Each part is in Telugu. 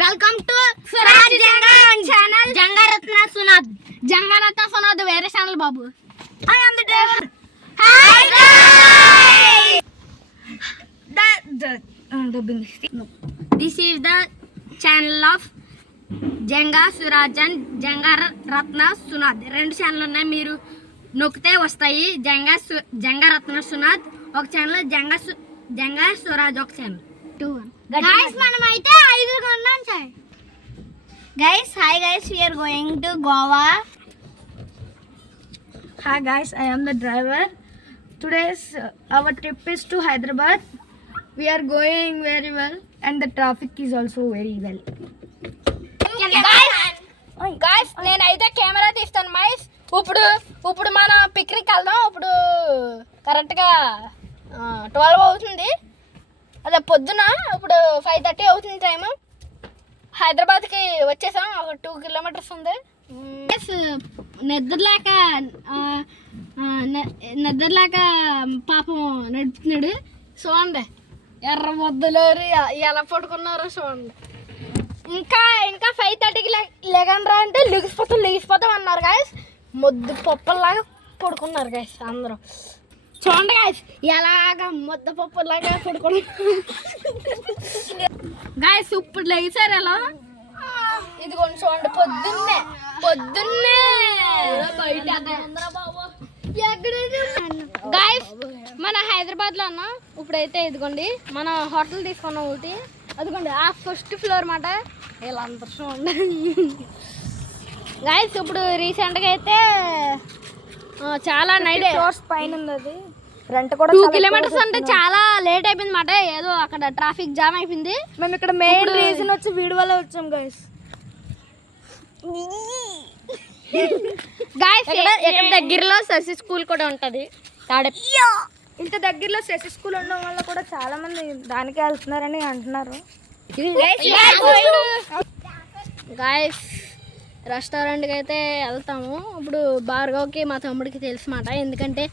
Welcome to Swaraj Jangarath channel. Jangaratna Sunad వేరే ఛానల్ బాబు. I am the driver. Hi guys. This is the channel of Janga Swaraj and Jangaratna Sunad. రెండు ఛానల్ ఉన్నాయి, మీరు నొక్కితే వస్తాయి. జంగారత్న సునాద్ ఒక ఛానల్, జంగా స్వరాజ్ ఒక ఛానల్. Guys, మనం అయితే 5 కొన్నాం sir. Guys, hi guys, we are going to Goa. Hi guys, I am the driver. Today's our trip is to Hyderabad. We are going very well and the traffic is also very well. Guys, నేనైతే కెమెరా తీస్తాను మైస్. ఇప్పుడు మనం పిక్నిక్ వెళ్దాం. ఇప్పుడు కరెక్ట్గా 12 అవుతుంది. అదే పొద్దున ఇప్పుడు 5:30 అవుతుంది టైం. హైదరాబాద్కి వచ్చేసాం. ఒక 2 కిలోమీటర్స్ ఉంది. నిద్రలేక పాపం నడుపుతున్నాడు. చూడండి ఎర్ర మొద్దులోరు ఎలా పడుకున్నారో చూడండి. ఇంకా 5:30కి లేకండ్రా అంటే లెగిసిపోతాం అన్నారు గాయస్. మొద్దు పప్పులాగా పడుకున్నారు గాయస్ అందరూ. చూడండి గాయస్ ఎలాగా ముద్ద పప్పులాగా పడుకున్నారు గాయస్. ఇప్పుడు లేచారు ఎలా ఇది కొంచెం చూడండి. పొద్దున్నే గాయస్ మన హైదరాబాద్లో అన్న ఇప్పుడైతే ఇదిగోండి మన హోటల్ తీసుకున్నాం ఒకటి. అదిగోండి ఆ ఫస్ట్ ఫ్లోర్ మాట. ఇలా అంత చూడండి గాయస్. ఇప్పుడు రీసెంట్గా అయితే చాలా నైట్ పైన ఉంది అది. రెంట్ కూడా 2 కిలోమీటర్స్ అంటే చాలా లేట్ అయిపోయింది మాట. ఏదో అక్కడ ట్రాఫిక్ జామ్ అయిపోయింది. మేము ఇక్కడ మెయిన్ రీజన్ వచ్చి వీడి వల్ల వచ్చాం గైస్. ఇక్కడ దగ్గరలో శశి స్కూల్ కూడా ఉంటుంది. ఇంత దగ్గరలో శశి స్కూల్ ఉండడం వల్ల కూడా చాలా మంది దానికే వెళ్తున్నారని అంటున్నారు. గాయస్ రెస్టారెంట్కి అయితే వెళ్తాము. ఇప్పుడు భార్గవ్కి మా తమ్ముడికి తెలుసు మాట. ఎందుకంటే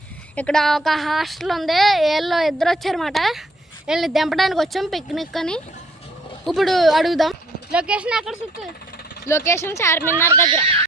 ఇక్కడ ఒక హాస్టల్ ఉంది. వీళ్ళు ఇద్దరు వచ్చారన్నమాట. వీళ్ళని దింపడానికి వచ్చాం పిక్నిక్ అని. ఇప్పుడు అడుగుదాం. లొకేషన్ ఎక్కడ చుట్టూ? లొకేషన్ చార్మినార్ దగ్గర.